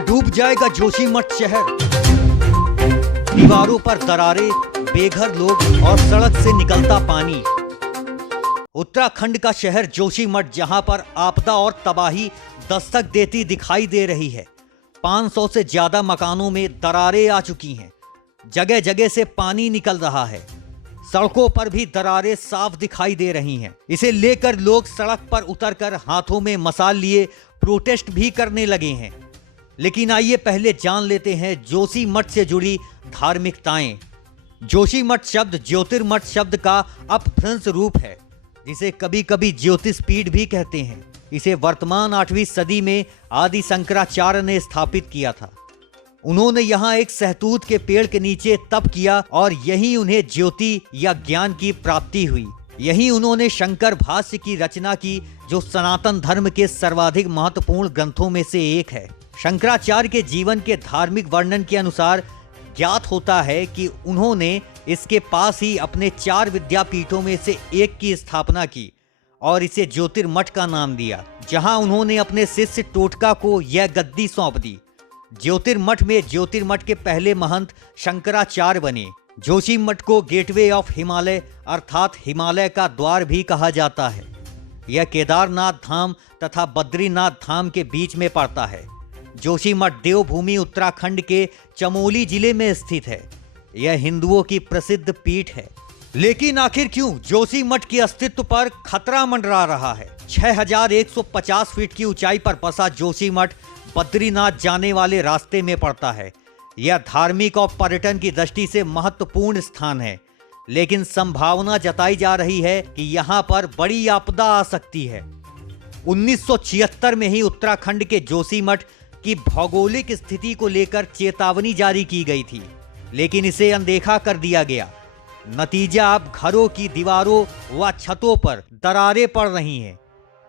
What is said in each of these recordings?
कहां डूब जाएगा जोशीमठ शहर। दीवारों पर दरारें, बेघर लोग और सड़क से निकलता पानी। उत्तराखंड का शहर जोशीमठ, जहां पर आपदा और तबाही दस्तक देती दिखाई दे रही है। 500 से ज्यादा मकानों में दरारें आ चुकी हैं। जगह जगह से पानी निकल रहा है। सड़कों पर भी दरारें साफ दिखाई दे रही हैं। इसे लेकर लोग सड़क पर उतरकर हाथों में मशाल लिए प्रोटेस्ट भी करने लगे हैं। लेकिन आइए पहले जान लेते हैं जोशीमठ से जुड़ी धार्मिकताएं। जोशीमठ शब्द ज्योतिर्मठ शब्द का अपभ्रंश रूप है, जिसे कभी कभी ज्योतिषपीठ भी कहते हैं। इसे वर्तमान 8वीं सदी में आदि शंकराचार्य ने स्थापित किया था। उन्होंने यहाँ एक सहतूत के पेड़ के नीचे तप किया और यहीं उन्हें ज्योति या ज्ञान की प्राप्ति हुई। यहीं उन्होंने शंकर भाष्य की रचना की, जो सनातन धर्म के सर्वाधिक महत्वपूर्ण ग्रंथों में से एक है। शंकराचार्य के जीवन के धार्मिक वर्णन के अनुसार ज्ञात होता है कि उन्होंने इसके पास ही अपने 4 विद्यापीठों में से एक की स्थापना की और इसे ज्योतिर्मठ का नाम दिया, जहां उन्होंने अपने शिष्य टोटका को यह गद्दी सौंप दी। ज्योतिर्मठ में ज्योतिर्मठ के पहले महंत शंकराचार्य बने। जोशीमठ को गेटवे ऑफ हिमालय अर्थात हिमालय का द्वार भी कहा जाता है। यह केदारनाथ धाम तथा बद्रीनाथ धाम के बीच में पड़ता है। जोशीमठ देवभूमि उत्तराखंड के चमोली जिले में स्थित है। यह हिंदुओं की प्रसिद्ध पीठ है। लेकिन आखिर क्यों जोशीमठ के अस्तित्व पर खतरा मंडरा रहा है? 6150 फीट की ऊंचाई पर बसा जोशीमठ बद्रीनाथ जाने वाले रास्ते में पड़ता है। यह धार्मिक और पर्यटन की दृष्टि से महत्वपूर्ण स्थान है, लेकिन संभावना जताई जा रही है कि यहाँ पर बड़ी आपदा आ सकती है। 1976 में ही उत्तराखंड के जोशीमठ की भौगोलिक स्थिति को लेकर चेतावनी जारी की गई थी, लेकिन इसे अनदेखा कर दिया गया। नतीजा, अब घरों की दीवारों व छतों पर दरारें पड़ रही हैं।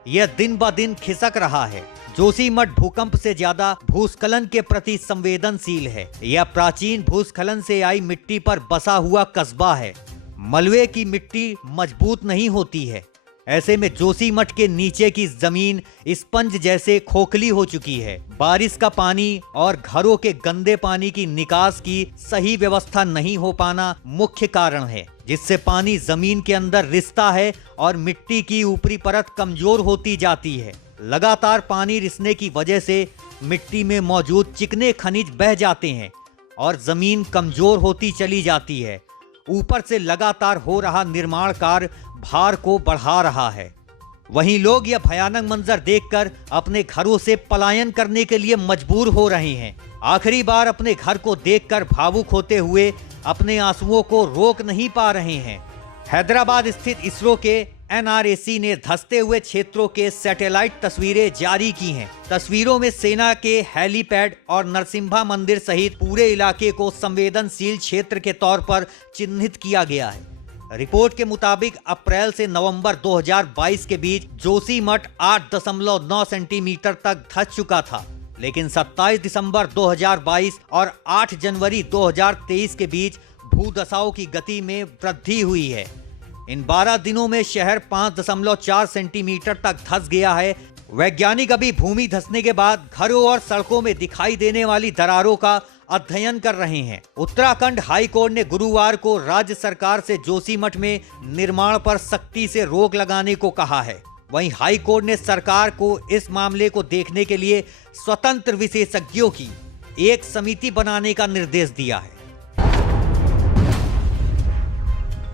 यह दिन ब दिन खिसक रहा है। जोशीमठ भूकंप से ज्यादा भूस्खलन के प्रति संवेदनशील है। यह प्राचीन भूस्खलन से आई मिट्टी पर बसा हुआ कस्बा है। मलबे की मिट्टी मजबूत नहीं होती है। ऐसे में जोशीमठ के नीचे की जमीन स्पंज जैसे खोखली हो चुकी है। बारिश का पानी और घरों के गंदे पानी की निकास की सही व्यवस्था नहीं हो पाना मुख्य कारण है, जिससे पानी जमीन के अंदर रिसता है और मिट्टी की ऊपरी परत कमजोर होती जाती है। लगातार पानी रिसने की वजह से मिट्टी में मौजूद चिकने खनिज बह जाते हैं और जमीन कमजोर होती चली जाती है। ऊपर से लगातार हो रहा निर्माण कार्य भार को बढ़ा रहा है। वहीं लोग यह भयानक मंजर देखकर अपने घरों से पलायन करने के लिए मजबूर हो रहे हैं। आखिरी बार अपने घर को देखकर भावुक होते हुए अपने आंसुओं को रोक नहीं पा रहे हैं। हैदराबाद स्थित इसरो के NRAC ने धंसते हुए क्षेत्रों के सैटेलाइट तस्वीरें जारी की हैं। तस्वीरों में सेना के हेलीपैड और नरसिम्हा मंदिर सहित पूरे इलाके को संवेदनशील क्षेत्र के तौर पर चिन्हित किया गया है। रिपोर्ट के मुताबिक अप्रैल से नवंबर 2022 के बीच जोशीमठ 8.9 सेंटीमीटर तक धंस चुका था, लेकिन 27 दिसंबर 2022 और 8 जनवरी 2023 के बीच भूदशाओं की गति में वृद्धि हुई है। इन 12 दिनों में शहर 5.4 सेंटीमीटर तक धंस गया है। वैज्ञानिक अभी भूमि धंसने के बाद घरों और सड़कों में दिखाई देने वाली दरारों का अध्ययन कर रहे हैं। उत्तराखंड हाई कोर्ट ने गुरुवार को राज्य सरकार से जोशीमठ में निर्माण पर सख्ती से रोक लगाने को कहा है। वहीं हाई कोर्ट ने सरकार को इस मामले को देखने के लिए स्वतंत्र विशेषज्ञों की एक समिति बनाने का निर्देश दिया है।